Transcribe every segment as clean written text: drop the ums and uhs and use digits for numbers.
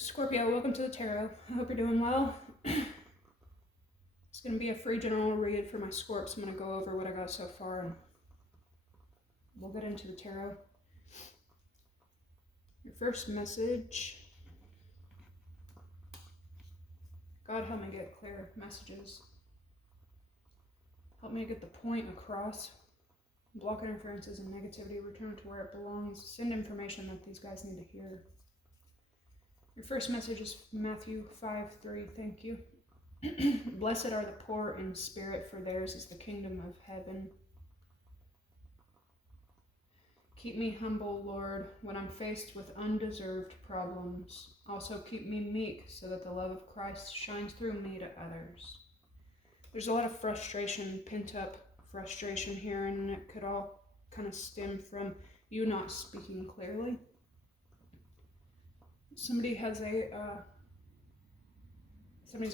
Scorpio, welcome to the tarot. I hope you're doing well. It's going to be a free general read for my Scorps. I'm going to go over what I got so far and we'll get into the tarot. Your first message. God, help me get clear messages. Help me get the point across. Block interferences and negativity. Return to where it belongs. Send information that these guys need to hear. Your first message is Matthew 5:3. Thank you. Blessed are the poor in spirit, for theirs is the kingdom of heaven. Keep me humble, Lord, when I'm faced with undeserved problems. Also keep me meek, so that the love of Christ shines through me to others. There's a lot of frustration, pent-up frustration here, and it could all kind of stem from you not speaking clearly. Somebody's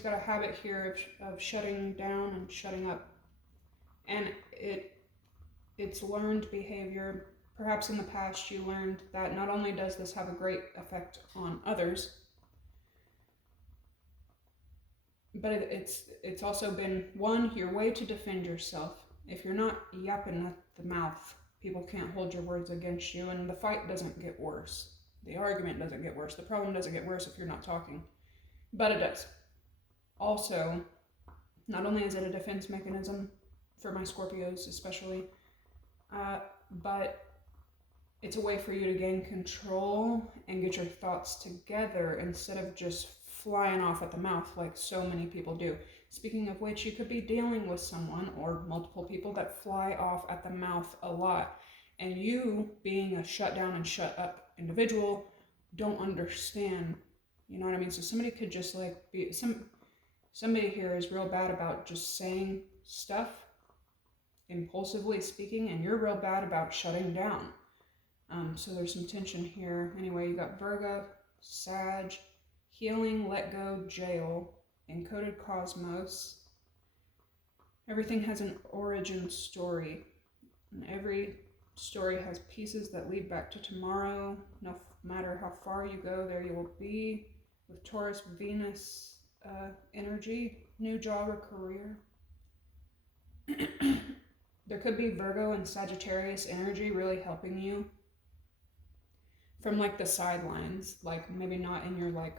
got a habit here of shutting down and shutting up, and it's learned behavior. Perhaps in the past you learned that not only does this have a great effect on others, but it's also been, one, your way to defend yourself. If you're not yapping at the mouth, people can't hold your words against you, and the fight doesn't get worse. The argument doesn't get worse. The problem doesn't get worse if you're not talking, but it does. Also, not only is it a defense mechanism for my Scorpios especially, but it's a way for you to gain control and get your thoughts together instead of just flying off at the mouth like so many people do. Speaking of which, you could be dealing with someone or multiple people that fly off at the mouth a lot, and you, being a shut down and shut up individual, don't understand. You know what I mean? So somebody could just like be somebody here is real bad about just saying stuff, impulsively speaking, and you're real bad about shutting down. So there's some tension here. Anyway, you got Virgo, Sag, healing, let go, jail, encoded cosmos. Everything has an origin story, and every story has pieces that lead back to tomorrow. No matter how far you go, there you will be. With Taurus, Venus energy, new job or career. There could be Virgo and Sagittarius energy really helping you from like the sidelines, like maybe not in your like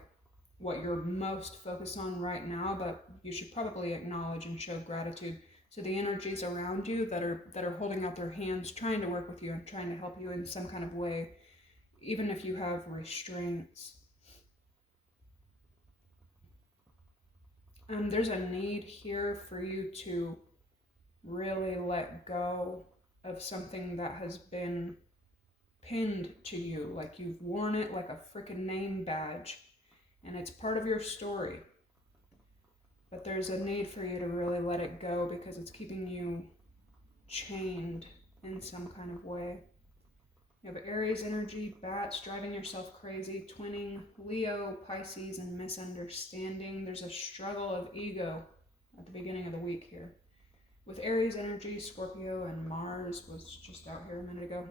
what you're most focused on right now, but you should probably acknowledge and show gratitude to the energies around you that are holding out their hands, trying to work with you and trying to help you in some kind of way, even if you have restraints. There's a need here for you to really let go of something that has been pinned to you, like you've worn it like a freaking name badge, and it's part of your story. But there's a need for you to really let it go because it's keeping you chained in some kind of way. You have Aries energy, bats, driving yourself crazy, twinning, Leo, Pisces, and misunderstanding. There's a struggle of ego at the beginning of the week here. With Aries energy, Scorpio, and Mars was just out here a minute ago.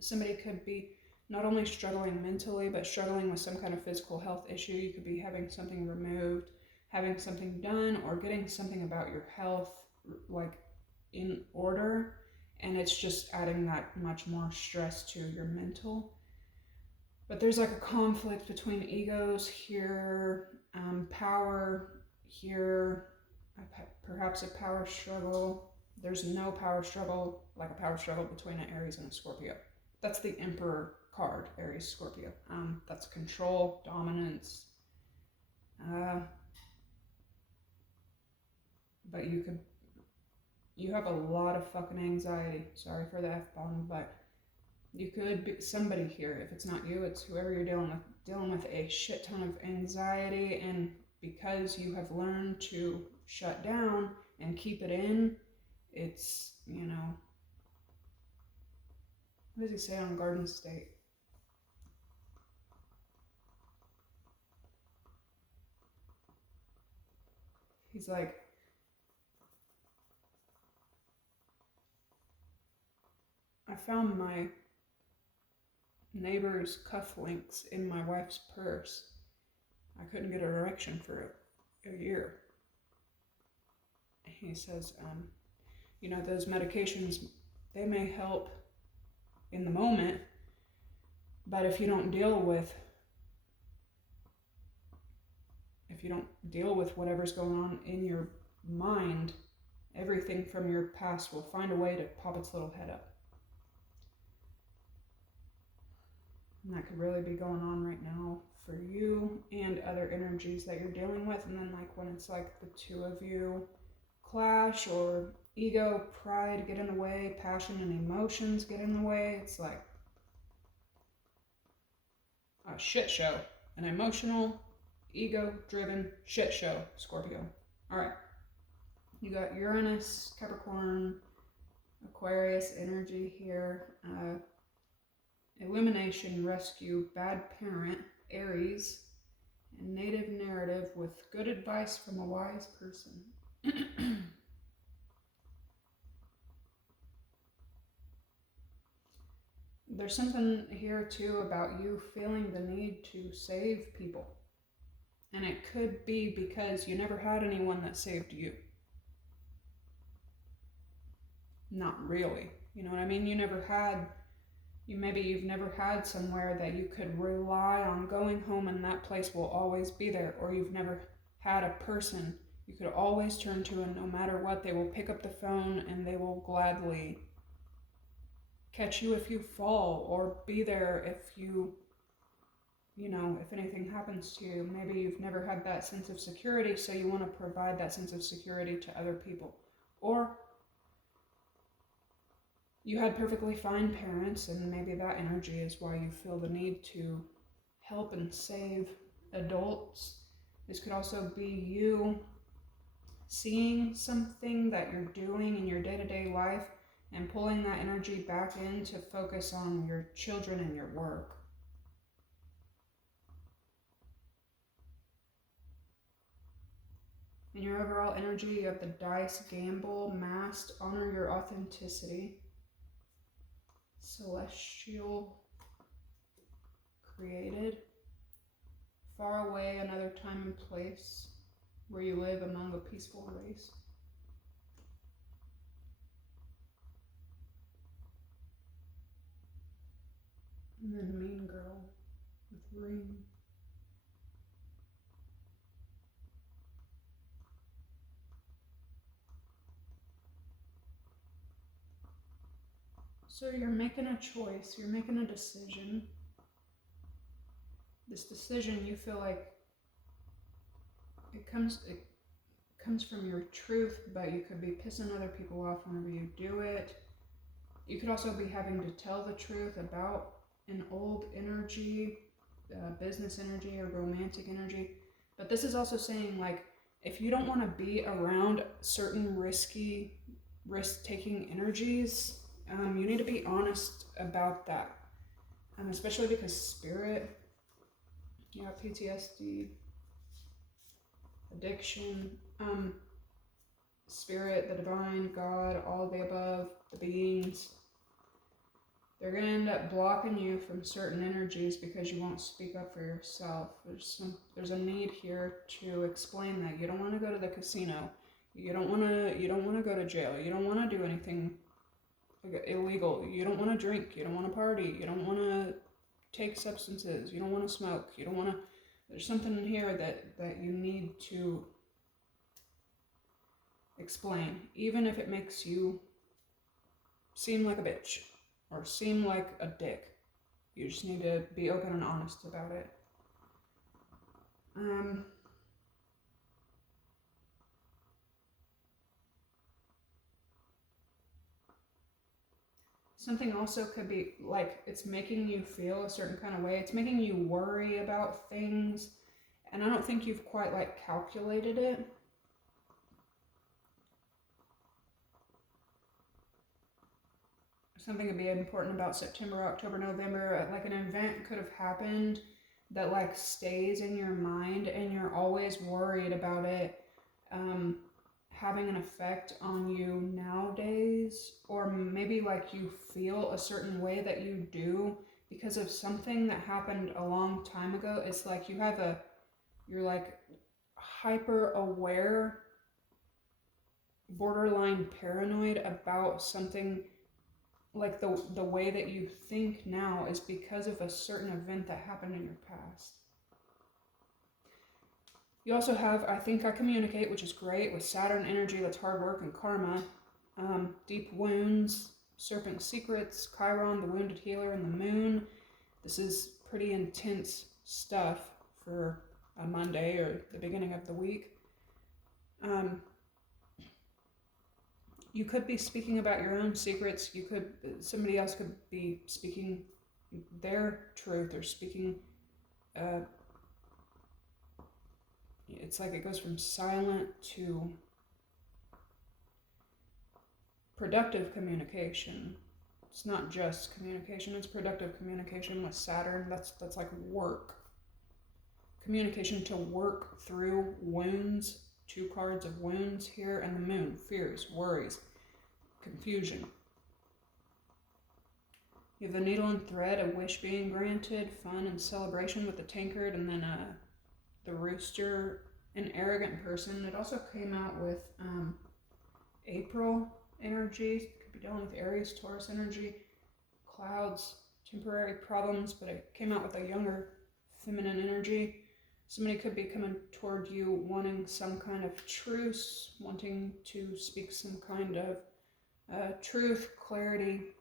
Somebody could be not only struggling mentally, but struggling with some kind of physical health issue. You could be having something removed, having something done, or getting something about your health like in order, and it's just adding that much more stress to your mental. But there's like a conflict between egos here, power here, perhaps a power struggle. There's no power struggle like a power struggle between an Aries and a Scorpio. That's the Emperor card, Aries, Scorpio. That's control, dominance. But you have a lot of fucking anxiety. Sorry for the F-bomb, but you could be somebody here. If it's not you, it's whoever you're dealing with a shit ton of anxiety, and because you have learned to shut down and keep it in, it's, you know, what does he say on Garden State? He's like, I found my neighbor's cufflinks in my wife's purse. I couldn't get an erection for a year. He says, those medications, they may help in the moment, but if you don't deal with whatever's going on in your mind, everything from your past will find a way to pop its little head up. And that could really be going on right now for you and other energies that you're dealing with. And then like when it's like the two of you clash, or ego, pride get in the way, passion and emotions get in the way, it's like a shit show. An emotional, ego-driven shit show, Scorpio. All right. You got Uranus, Capricorn, Aquarius energy here. Illumination, rescue, bad parent, Aries, and native narrative with good advice from a wise person. There's something here too about you feeling the need to save people. And it could be because you never had anyone that saved you. Not really. You know what I mean? You've never had somewhere that you could rely on going home and that place will always be there. Or you've never had a person you could always turn to, and no matter what, they will pick up the phone and they will gladly catch you if you fall, or be there if if anything happens to you. Maybe you've never had that sense of security, so you want to provide that sense of security to other people. Or you had perfectly fine parents, and maybe that energy is why you feel the need to help and save adults. This could also be you seeing something that you're doing in your day-to-day life and pulling that energy back in to focus on your children and your work. In your overall energy, you have the dice, gamble, masked, honor your authenticity, celestial, created, far away, another time and place where you live among a peaceful race. And then mean girl with ring. So you're making a choice, you're making a decision. This decision, you feel like it comes from your truth, but you could be pissing other people off whenever you do it. You could also be having to tell the truth about an old energy, business energy or romantic energy. But this is also saying, like, if you don't want to be around certain risk-taking energies, you need to be honest about that. Especially because spirit, PTSD, addiction, spirit, the divine, God, all of the above, the beings, they're going to end up blocking you from certain energies because you won't speak up for yourself. There's a need here to explain that. You don't want to go to the casino. You don't want to go to jail. You don't want to do anything illegal. You don't want to drink. You don't want to party. You don't want to take substances. You don't want to smoke. You don't want to. There's something in here that you need to explain, even if it makes you seem like a bitch or seem like a dick. You just need to be open and honest about it. Something also could be like it's making you feel a certain kind of way. It's making you worry about things, and I don't think you've quite like calculated it. Something could be important about September, October, November. Like an event could have happened that like stays in your mind, and you're always worried about it having an effect on you nowadays. Or maybe like you feel a certain way that you do because of something that happened a long time ago. It's like you're like hyper aware, borderline paranoid about something. Like the way that you think now is because of a certain event that happened in your past. You also have, I think I communicate, which is great, with Saturn energy. That's hard work and karma. Deep wounds, serpent secrets, Chiron, the wounded healer, and the moon. This is pretty intense stuff for a Monday or the beginning of the week. You could be speaking about your own secrets. Somebody else could be speaking their truth or speaking. It's like it goes from silent to productive communication. It's not just communication, it's productive communication with Saturn. That's like work. Communication to work through wounds, 2 cards of wounds here, and the moon, fears, worries, confusion. You have the needle and thread, a wish being granted, fun and celebration with the tankard, and then the rooster, an arrogant person. It also came out with April energy. Could be dealing with Aries, Taurus energy, clouds, temporary problems, but it came out with a younger feminine energy. Somebody could be coming toward you wanting some kind of truce, wanting to speak some kind of truth, clarity.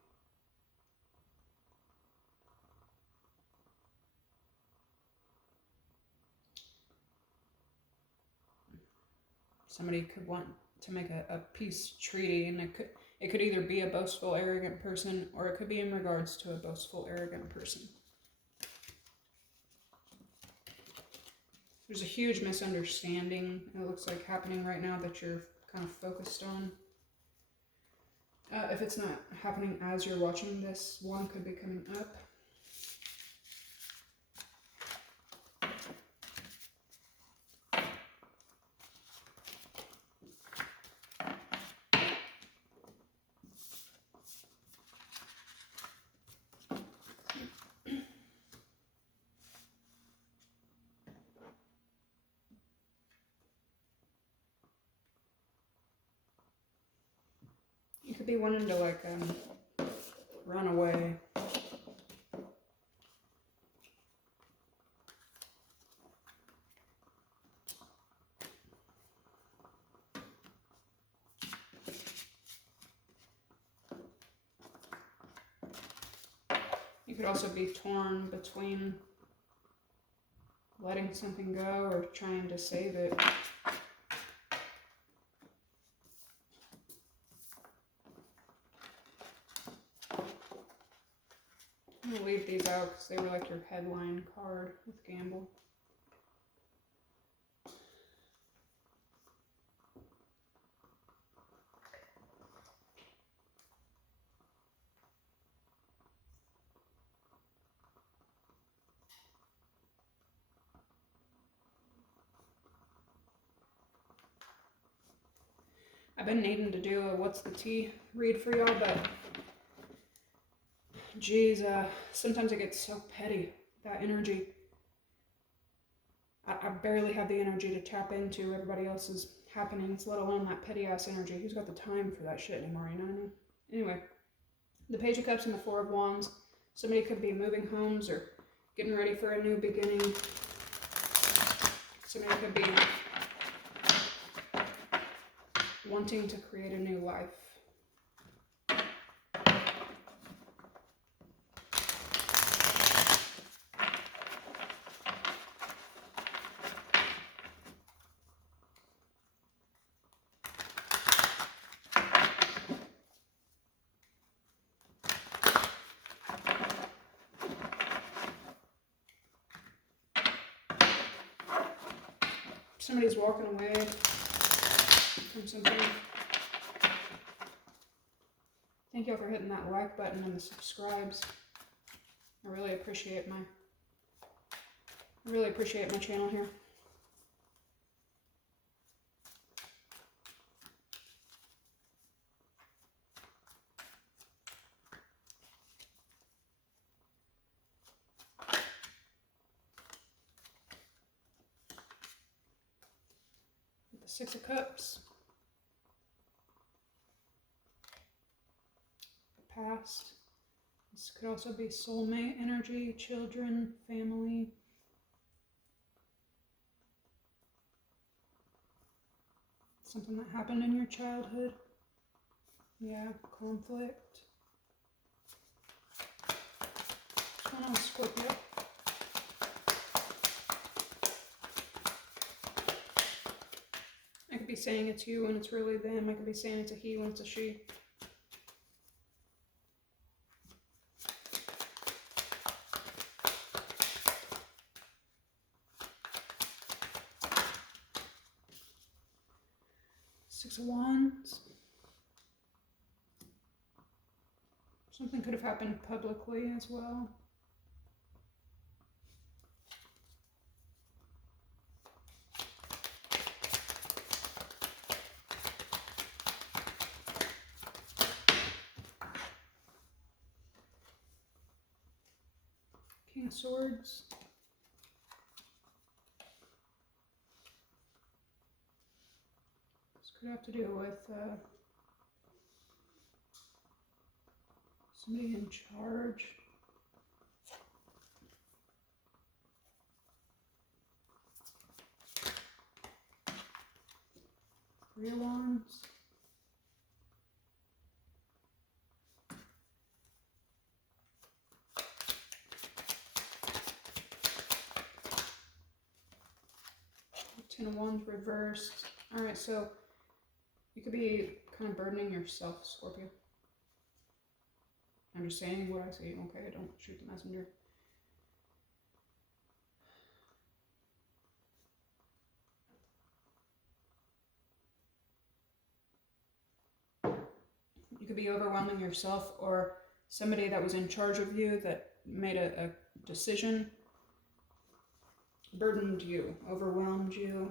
Somebody could want to make a peace treaty, and it could either be a boastful, arrogant person, or it could be in regards to a boastful, arrogant person. There's a huge misunderstanding, it looks like, happening right now that you're kind of focused on. If it's not happening as you're watching this, one could be coming up. You could be wanting to like run away. You could also be torn between letting something go or trying to save it. I'm going to leave these out because they were like your headline card with Gamble. I've been needing to do a What's the Tea read for y'all, but geez, sometimes it gets so petty, that energy. I barely have the energy to tap into everybody else's happenings, let alone that petty ass energy. Who's got the time for that shit anymore, you know what I mean? Anyway, the Page of Cups and the Four of Wands. Somebody could be moving homes or getting ready for a new beginning. Somebody could be wanting to create a new life. Somebody's walking away from something. Thank y'all for hitting that like button and the subscribes. I really appreciate my channel here. The Six of Cups. The past. This could also be soulmate energy, children, family. Something that happened in your childhood. Yeah, conflict. What's going on with Scorpio? I could be saying it's you when it's really them. I could be saying it's a he when it's a she. Six of Wands. Something could have happened publicly as well. King of Swords. This could have to do with somebody in charge. Three of Wands. Ten of Wands reversed. Alright, so you could be kind of burdening yourself, Scorpio. I'm just saying what I see. Okay, don't shoot the messenger. You could be overwhelming yourself, or somebody that was in charge of you that made a decision burdened you, overwhelmed you.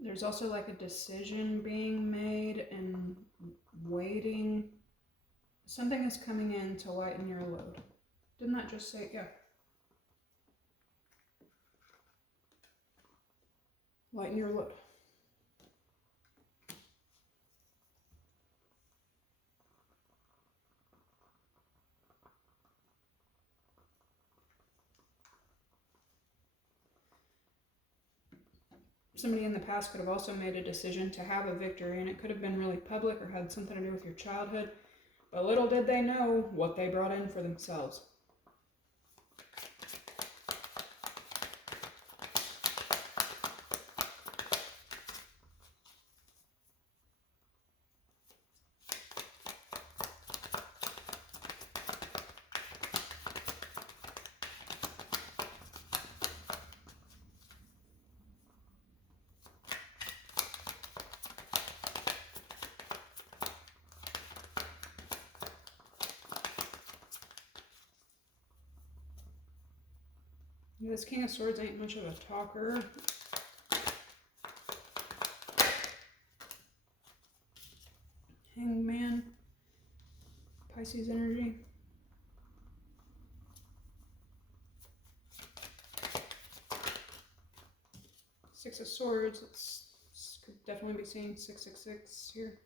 There's also like a decision being made and waiting. Something is coming in to lighten your load. Didn't that just say, yeah. Lighten your load. Somebody in the past could have also made a decision to have a victory, and it could have been really public or had something to do with your childhood. But little did they know what they brought in for themselves. This King of Swords ain't much of a talker. Hangman. Pisces energy. Six of Swords. It's could definitely be seeing 666 here.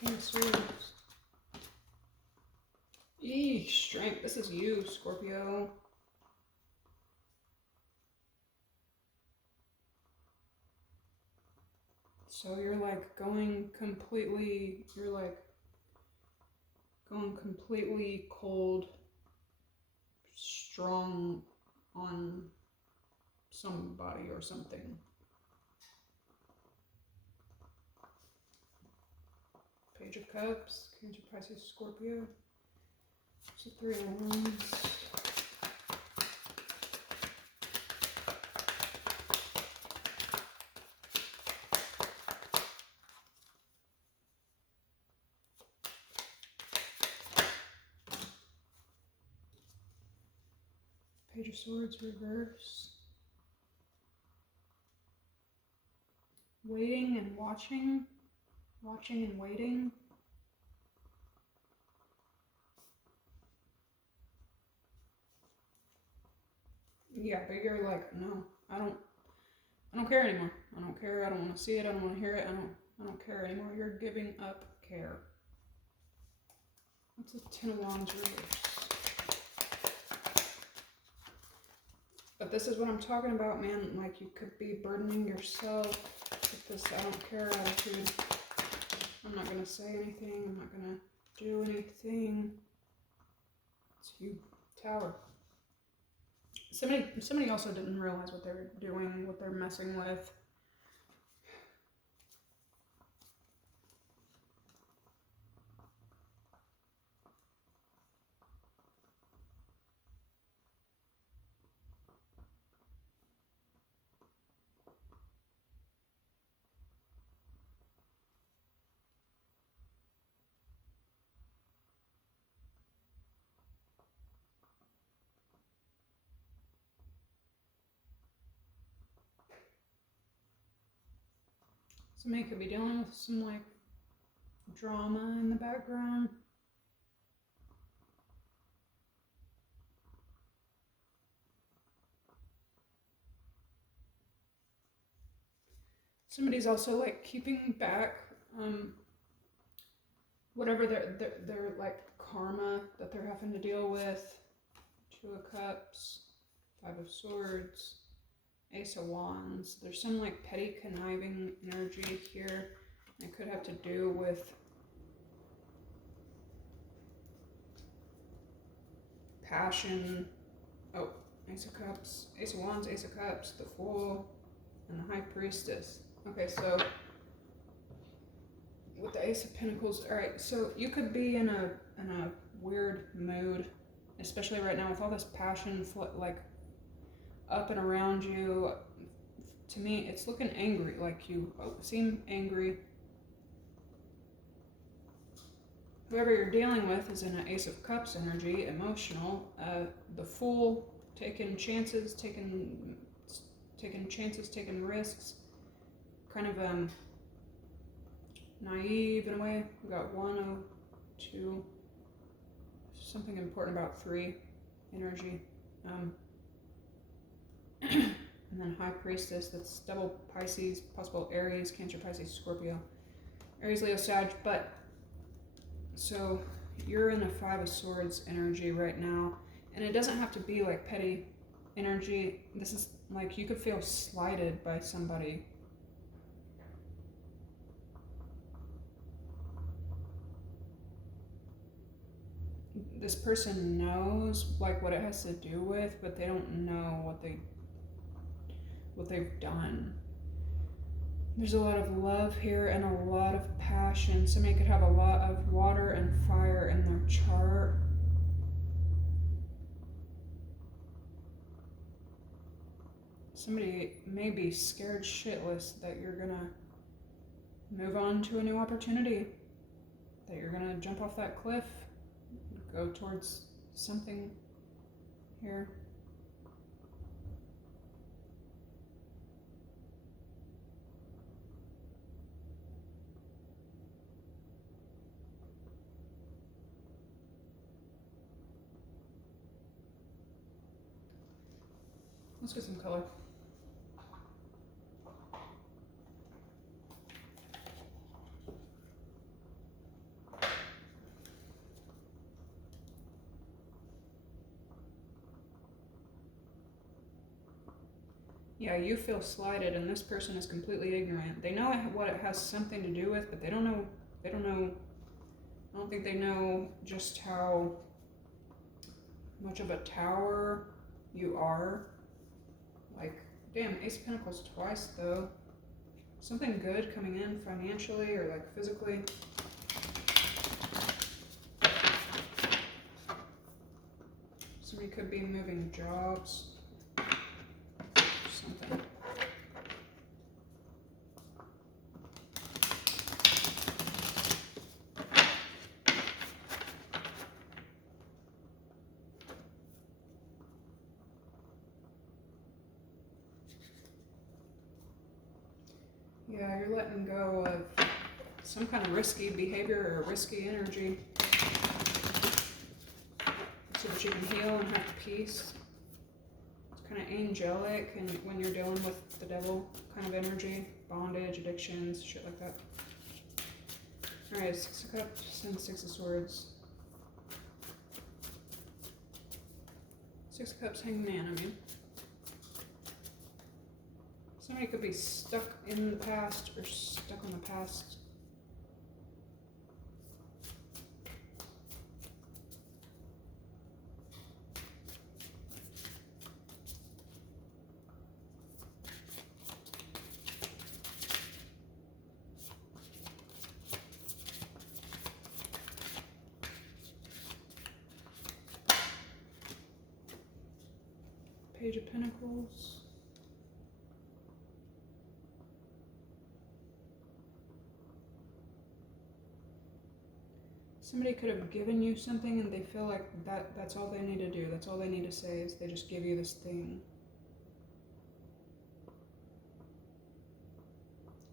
King of Swords. Strength. This is you, Scorpio. So you're like going completely cold, strong on somebody or something. Page of Cups, Cancer, Pisces, Scorpio. So 3 of Wands. Page of Swords reverse. Waiting and watching. Watching and waiting. Yeah, but you're like, no, I don't care anymore. I don't care. I don't want to see it. I don't want to hear it. I don't care anymore. You're giving up care. That's a Ten of Wands reverse. But this is what I'm talking about, man. Like, you could be burdening yourself with this I don't care attitude. I'm not going to say anything. I'm not going to do anything. It's you, Tower. Somebody also didn't realize what they're doing, what they're messing with. Somebody could be dealing with some, like, drama in the background. Somebody's also, like, keeping back whatever their like karma that they're having to deal with. Two of Cups, Five of Swords, Ace of Wands. There's some, like, petty conniving energy here. It could have to do with passion. Oh, Ace of Cups, Ace of Wands, Ace of Cups, the Fool, and the High Priestess. Okay, so with the Ace of Pentacles, all right, so you could be in a weird mood, especially right now with all this passion, like, up and around you. To me, it's looking angry, like you seem angry. Whoever you're dealing with is in an Ace of Cups energy, emotional. The Fool, taking chances, taking risks, kind of naive in a way. We got 102. Something important about 3 energy. And then High Priestess, that's double Pisces, possible Aries, Cancer, Pisces, Scorpio, Aries, Leo, Sag. But so you're in a Five of Swords energy right now, and it doesn't have to be like petty energy. This is like you could feel slighted by somebody. This person knows like what it has to do with, but they don't know what they've done. There's a lot of love here and a lot of passion. Somebody could have a lot of water and fire in their chart. Somebody may be scared shitless that you're gonna move on to a new opportunity, that you're gonna jump off that cliff, go towards something here. Let's get some color. Yeah, you feel slighted, and this person is completely ignorant. They know what it has something to do with, but they don't know. I don't think they know just how much of a tower you are. Like, damn, Ace of Pentacles twice, though. Something good coming in financially or, like, physically. Somebody could be moving jobs. Something. Yeah, you're letting go of some kind of risky behavior or risky energy so that you can heal and have peace. It's kind of angelic, and when you're dealing with the devil kind of energy, bondage, addictions, shit like that. Alright, 6 of Cups and 6 of Swords. 6 of Cups, Hanged Man, I mean. Somebody could be stuck in the past or stuck on the past. Page of Pentacles. Somebody could have given you something and they feel like that's all they need to do. That's all they need to say is they just give you this thing.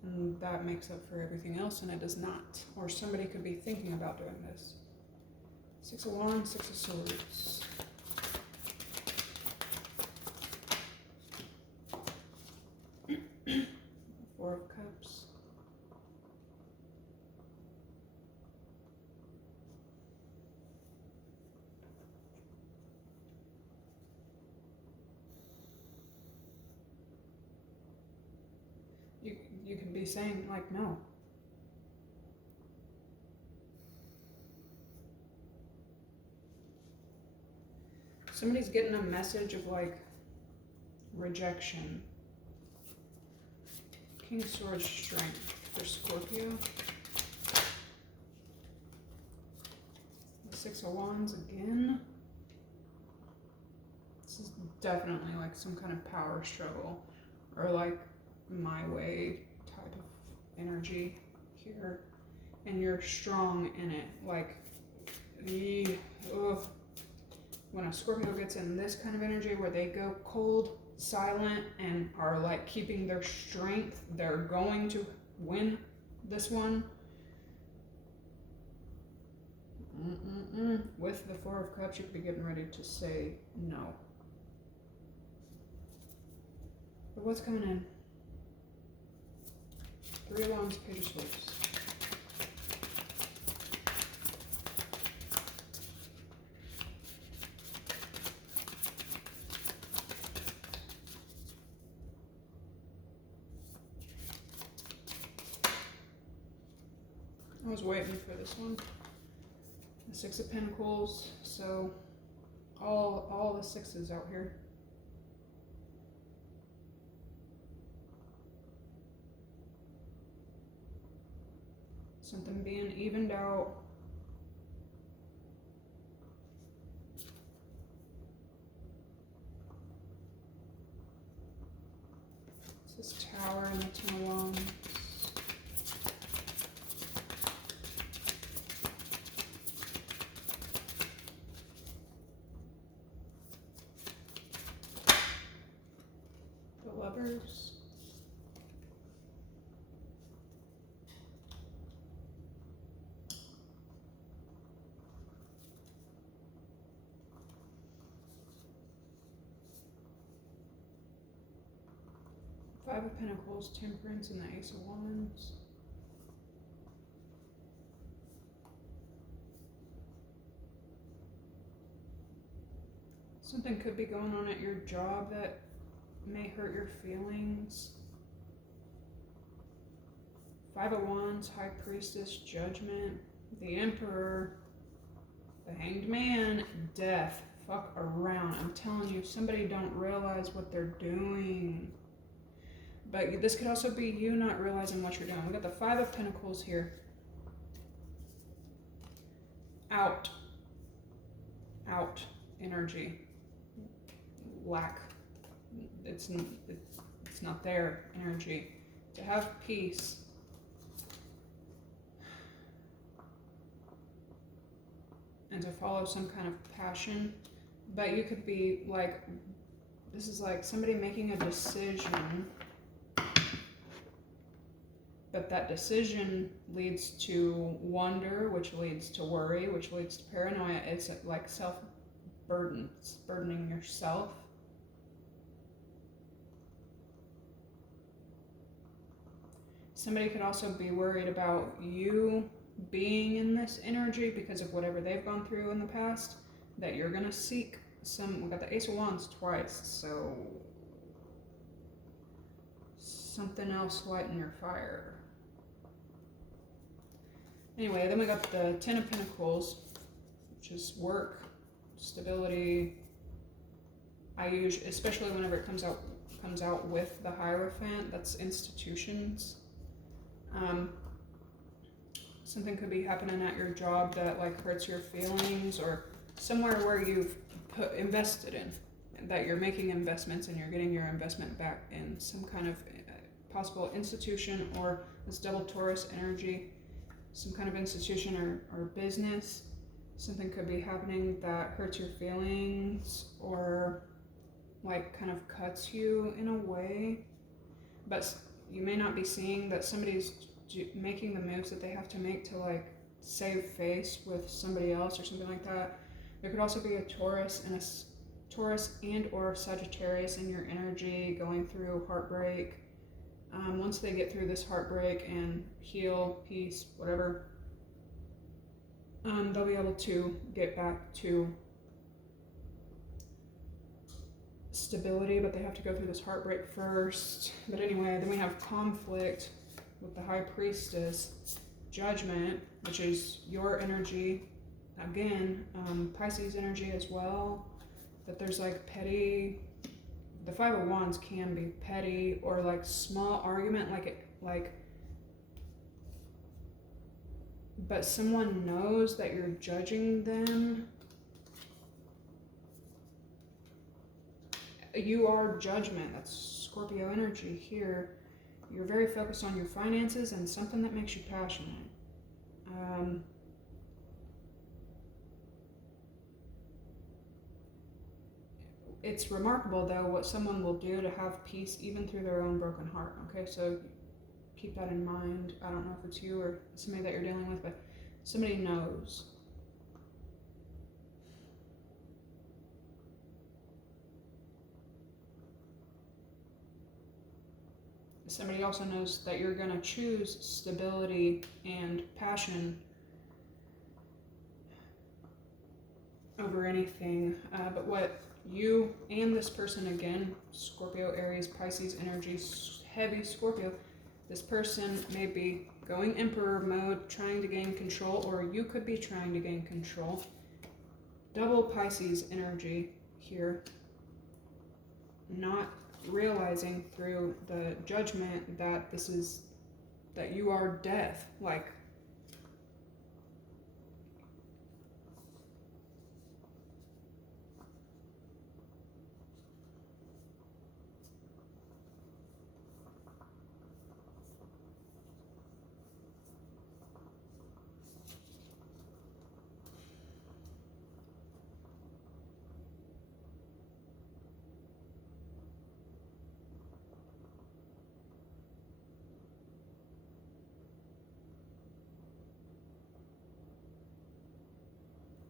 And that makes up for everything else, and it does not. Or somebody could be thinking about doing this. 6 of Wands, 6 of Swords. Four of Cups. You could be saying, like, no. Somebody's getting a message of, like, rejection. King of Swords, Strength for Scorpio. The 6 of Wands again. This is definitely like some kind of power struggle, or like my way type of energy here. And you're strong in it. Like, when a Scorpio gets in this kind of energy where they go cold, silent, and are like keeping their strength, they're going to win this one. With the 4 of Cups, you could be getting ready to say no. But what's coming in? 3 of Wands, Page of Swords. I was waiting for this one. The 6 of Pentacles, so all the 6s out here. Something being evened out. This is Tower and the 10 of Wands. The Lovers. Five of Pentacles, Temperance, and the Ace of Wands. Something could be going on at your job that may hurt your feelings. 5 of Wands, High Priestess, Judgment, the Emperor, the Hanged Man, Death. Fuck around. I'm telling you, somebody don't realize what they're doing. But this could also be you not realizing what you're doing. We got the 5 of Pentacles here. Out energy. Lack. It's not there energy. To have peace. And to follow some kind of passion. But you could be like, this is like somebody making a decision But that decision leads to wonder, which leads to worry, which leads to paranoia. It's like self-burden. It's burdening yourself. Somebody could also be worried about you being in this energy because of whatever they've gone through in the past, that you're going to seek some. We got the Ace of Wands twice, so something else lighting your fire. Anyway, then we got the Ten of Pentacles, which is work, stability. I usually, especially whenever it comes out with the Hierophant, that's institutions. Something could be happening at your job that like hurts your feelings, or somewhere where you've invested in, that you're making investments and you're getting your investment back in some kind of possible institution, or this double Taurus energy, some kind of institution or business. Something could be happening that hurts your feelings or like kind of cuts you in a way, but you may not be seeing that somebody's making the moves that they have to make to like save face with somebody else or something like that. There could also be a Taurus and or Sagittarius in your energy going through heartbreak. Once they get through this heartbreak and heal, peace, whatever, they'll be able to get back to stability, but they have to go through this heartbreak first. But anyway, then we have conflict with the High Priestess, Judgment, which is your energy, again, Pisces energy as well, that there's like petty, the Five of Wands can be petty or like small argument, but someone knows that you're judging them. You are Judgment, that's Scorpio energy here. You're very focused on your finances and something that makes you passionate. It's remarkable though what someone will do to have peace even through their own broken heart. Okay, so keep that in mind. I don't know if it's you or somebody that you're dealing with, but somebody knows. Somebody also knows that you're going to choose stability and passion over anything. But what you and this person, again, Scorpio, Aries, Pisces energy, heavy Scorpio, this person may be going Emperor mode, trying to gain control, or you could be trying to gain control. Double Pisces energy here, not realizing through the judgment that that you are death. Like,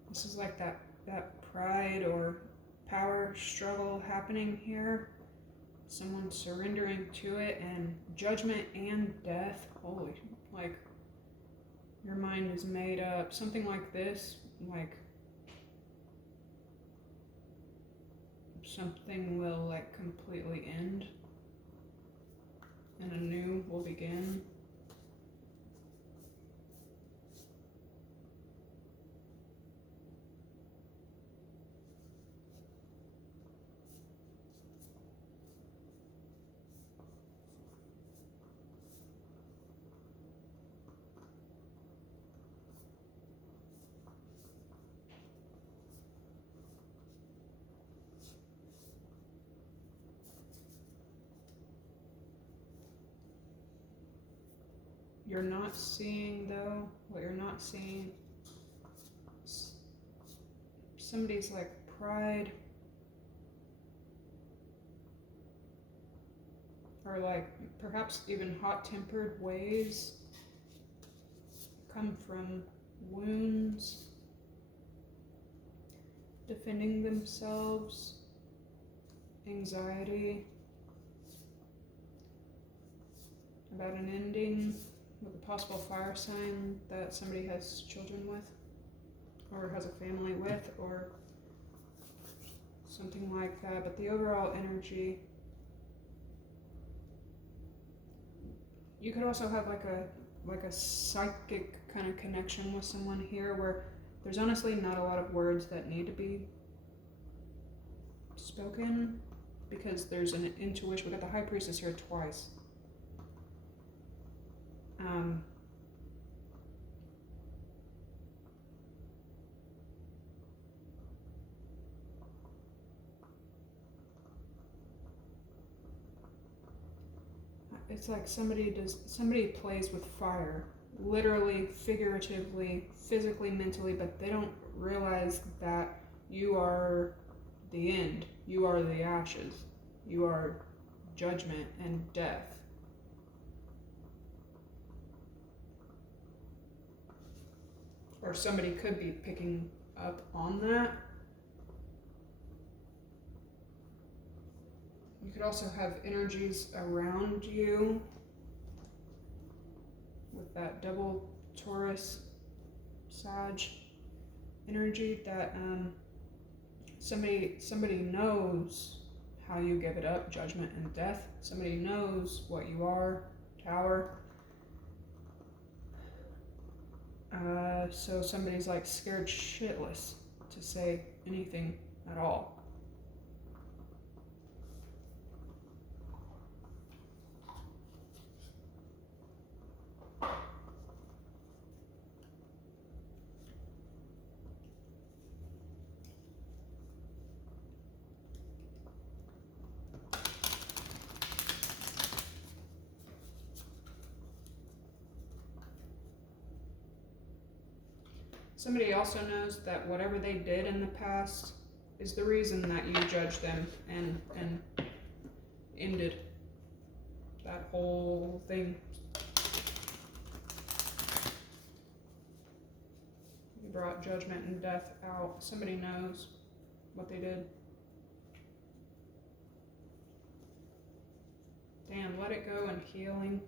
this is like that pride or power struggle happening here. Someone surrendering to it, and judgment and death. Holy, like, your mind is made up. Something like this, like something will like completely end and a new will begin. You're not seeing, though, what you're not seeing, somebody's like pride or like perhaps even hot-tempered ways come from wounds, defending themselves, anxiety about an ending with a possible fire sign that somebody has children with, or has a family with, or something like that. But the overall energy, you could also have like a psychic kind of connection with someone here, where there's honestly not a lot of words that need to be spoken, because there's an intuition. We got the High Priestess here twice. It's like somebody plays with fire, literally, figuratively, physically, mentally, but they don't realize that you are the end. You are the ashes. You are judgment and death. Or somebody could be picking up on that. You could also have energies around you with that double Taurus Sag energy, that somebody knows how you give it up, judgment and death. Somebody knows what you are, Tower. So somebody's like scared shitless to say anything at all. Somebody also knows that whatever they did in the past is the reason that you judged them and ended that whole thing. You brought judgment and death out. Somebody knows what they did. Damn, let it go and healing.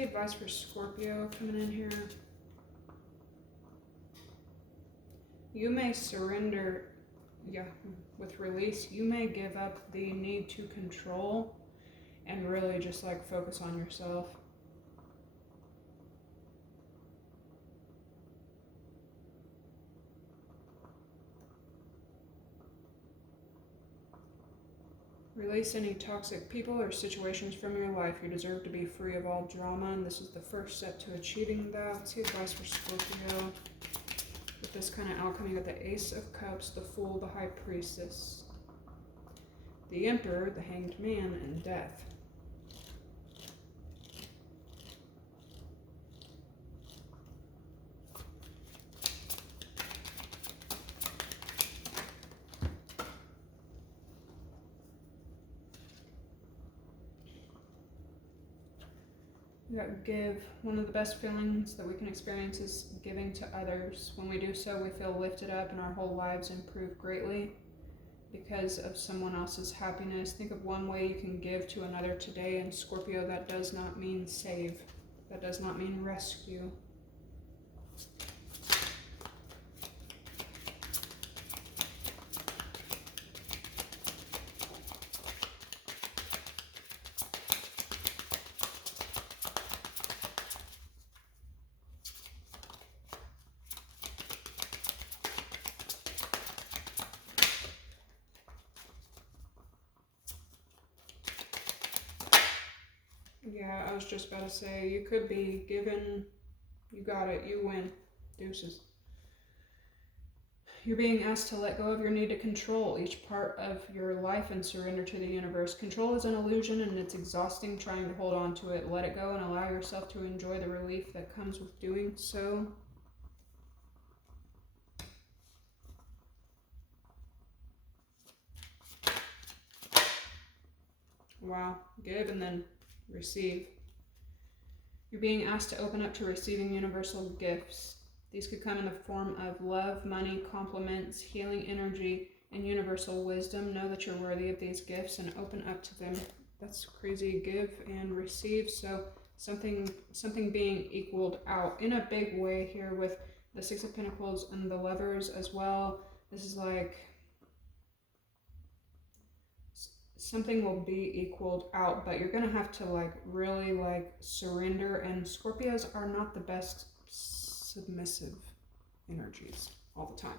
Advice for Scorpio coming in here. You may surrender, with release. You may give up the need to control and really just like focus on yourself. Release any toxic people or situations from your life. You deserve to be free of all drama, and this is the first step to achieving that. Let's see advice for Scorpio. With this kind of outcome, you got the Ace of Cups, the Fool, the High Priestess, the Emperor, the Hanged Man, and Death. Give. One of the best feelings that we can experience is giving to others. When we do so, we feel lifted up and our whole lives improve greatly because of someone else's happiness. Think of one way you can give to another today. And Scorpio, that does not mean save. That does not mean rescue. Yeah, I was just about to say, you could be given, you got it, you win, deuces. You're being asked to let go of your need to control each part of your life and surrender to the universe. Control is an illusion and it's exhausting trying to hold on to it. Let it go and allow yourself to enjoy the relief that comes with doing so. Wow. Give and then receive. You're being asked to open up to receiving universal gifts. These could come in the form of love, money, compliments, healing energy, and universal wisdom. Know that you're worthy of these gifts and open up to them. That's crazy. Give and receive. So something being equaled out in a big way here with the Six of Pentacles and the Lovers as well. This is like something will be equaled out, but you're gonna have to like really like surrender. And Scorpios are not the best submissive energies all the time.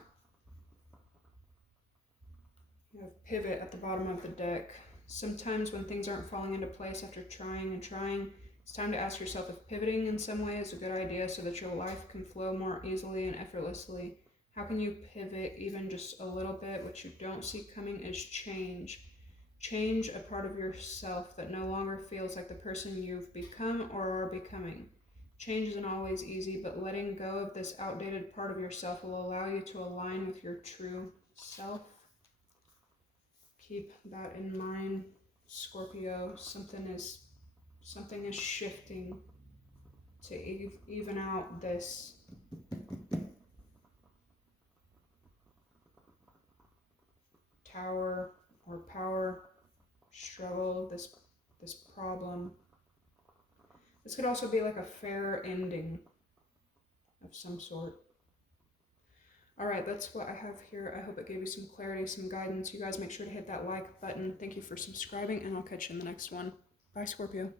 You have pivot at the bottom of the deck. Sometimes when things aren't falling into place after trying and trying, it's time to ask yourself if pivoting in some way is a good idea so that your life can flow more easily and effortlessly. How can you pivot even just a little bit? What you don't see coming is change. Change a part of yourself that no longer feels like the person you've become or are becoming. Change isn't always easy, but letting go of this outdated part of yourself will allow you to align with your true self. Keep that in mind, Scorpio. Something is shifting to even out this tower or power struggle, this problem. This could also be like a fair ending of some sort. All right, that's what I have here. I hope it gave you some clarity, some guidance. You guys make sure to hit that like button. Thank you for subscribing, and I'll catch you in the next one. Bye, Scorpio.